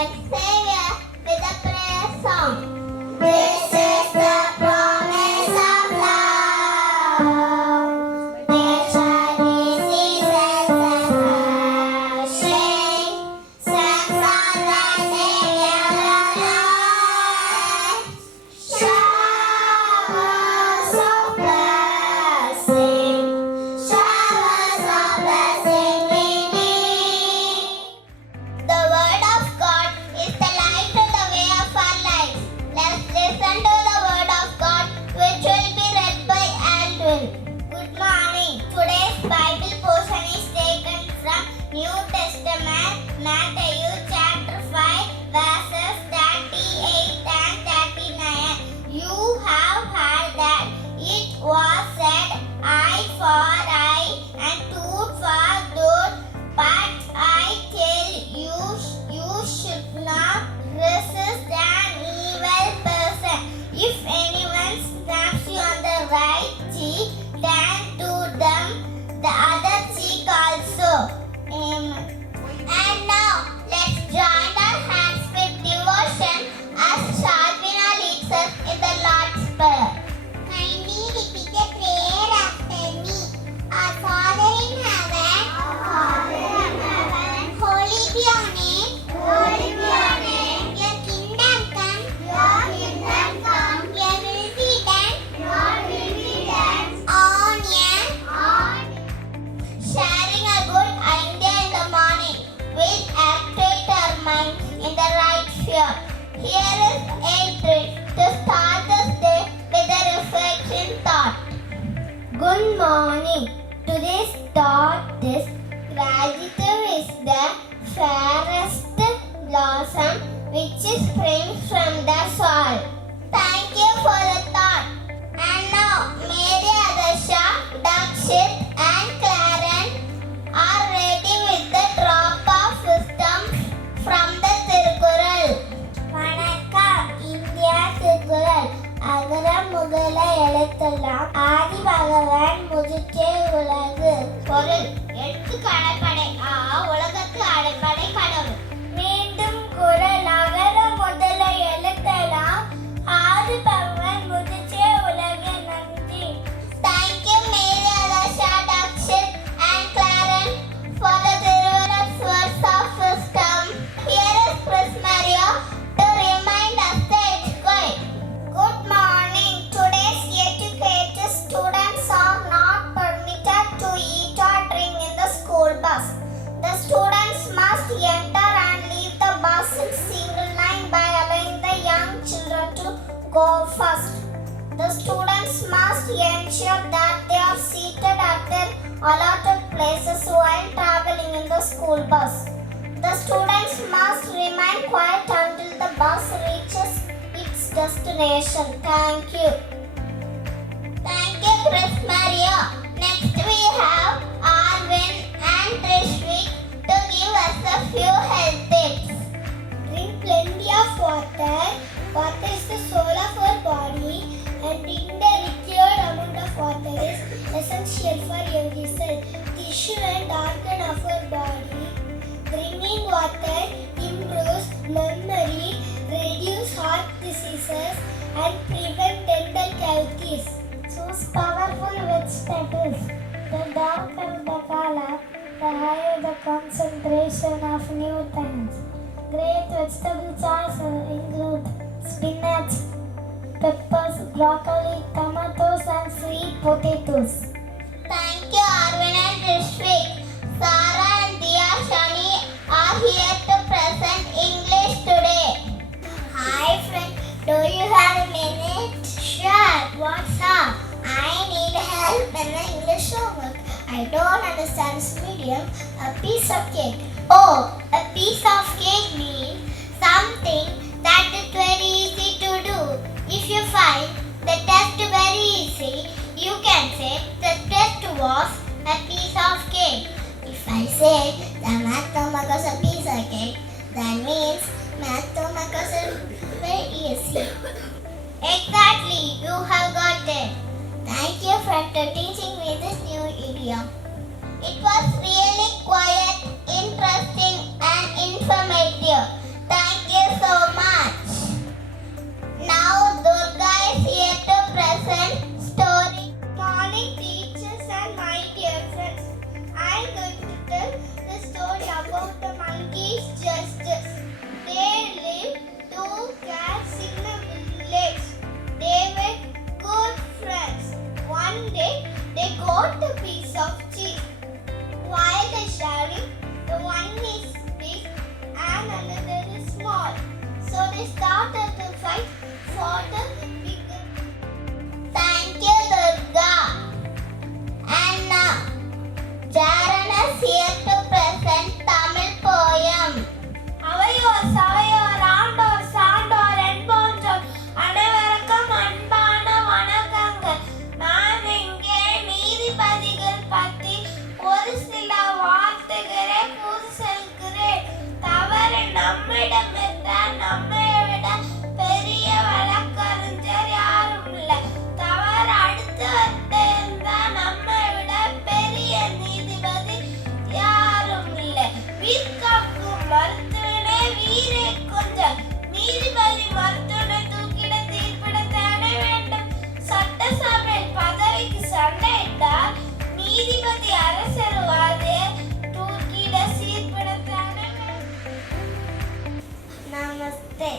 and Savior with a prayer song. This is the promise of love. There shall be seasons and washing, sons on the Savior alive. Showers of blessing, showers of blessing we need. The word of God is the light to the way of our lives. Let's listen to the word of God, which will be read by Alvin. Good morning. Today's Bible portion is taken from New Testament, Matthew chapter 5, verses 38 and 39. You have heard that it was said, eye for eye and tooth for tooth, but I tell you, you should not resist an evil person. If anyone snaps you on the right cheek, turn to them the other cheek also. Amen. And now, let's join our hands with devotion as Shadvina leads us in the Lord's Prayer. Kindly repeat the prayer after me. Our Father in heaven, holy be your name. Your kingdom come. Your will be done. On earth. Sharing a good idea in the morning will activate our minds in the right sphere. Here is a trick to start this day with a reflection thought. Good morning. Today's thought is gratitude is the fairest blossom which springs from the soil. Thank you for the thought. And now, Mary Adasha, Dakshit and Clarence are ready with the drop of wisdom from the Tirkural. Vanakkam, India Tirkural. அகரம் முதல எழுத்தெல்லாம் ஆதி பகவான் முதுக்கே உலகு. பொருள் எழுத்து கடற்படை ஆ உலகத்து அடைப்படை கடவுள். மீண்டும் குரல் அகரம் முதல எழுத்தெல்லாம் ஆதி பகவான் முதுக்கே உலகு. நன்றி. Thank you, Mary Adasha, Dakshit and Clarence for the Tirural's words of wisdom. Here is Chris Maria to remind us the etiquette. Good morning. Today's educated students are not permitted to eat or drink in the school bus. The students must enter and leave the bus in single line by allowing the young children to go first. The students must ensure that they are seated at their allotted places while traveling in the school bus. The students must remain quiet until the bus reaches its destination. Thank you. Thank you, Chris Maria. Next we have Arvin and Rishvik to give us a few health tips. Drink plenty of water. Water is the soul of our body, and drinking the required amount of water is essential for every cell, tissue and organ of our body. Drinking water improves memory, reduce heart diseases and prevent dental cavities. Choose powerful vegetables. The darker the color, the higher the concentration of nutrients. Great vegetable choices include spinach, peppers, broccoli, tomatoes and sweet potatoes. Thank you, Arvin and Rishvik. Sarah and Diya Shani are here to present English today. Hi friend, do you have a minute? Sure, what's up? I need help in the English homework. I don't understand this medium. A piece of cake. Oh, a piece of cake means something that is very easy to do. If you find the test very easy, you can say the test was a piece of cake. If I say the math homework was a piece of cake, that means math homework was very easy. Exactly, you have got it. Thank you for teaching me this new idiom. It was really quiet, interesting and informative. Thank we started to fight for the bigger. Thank you, Durga. And now, Jaran is here to present Tamil poem. அவையோர் சவையோர் ஆண்டோர் சான்றோர் என்போன்றோர் அனைவருக்கும் அன்பான வணக்கங்கள். நான் இங்கே நீதிபதிகள் பற்றி ஒரு சில வார்த்தைகளை கூறி செல்கிறேன். தவறு நம்மிடம் இருந்தால் நம்மை விட பெரிய வழக்கறிஞர் யாரும் இல்லை. தவறு அடுத்தவர்கிட்ட இருந்தால் நம்மை விட பெரிய நீதிபதி யாரும் இல்லை. வீர்காக்கும் மருத்துவனே வீரே கொஞ்சம் நீதிபதி மருத்துவனை தூக்கிட தீர்ப்பிட தானே வேண்டும். சட்டசபையில் பதவிக்கு சண்டையிட்டால் நீதிபதி அரசருவாதே தூக்கிட சீர்பிட தானே வேண்டும். Namaste.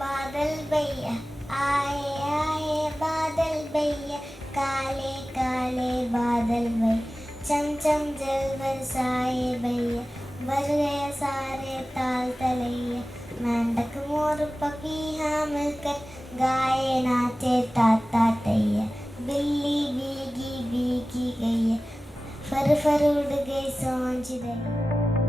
बादल भैया आए आए बादल भैया काले काले बादल भैया चम चम जल बरसाए भैया भर गए सारे ताल तलैया मेंढक मोर पपीहा मिलकर गाए नाचे ताता तैया बिल्ली भीगी भीगी गई फर फर उड़ गई सोच गई.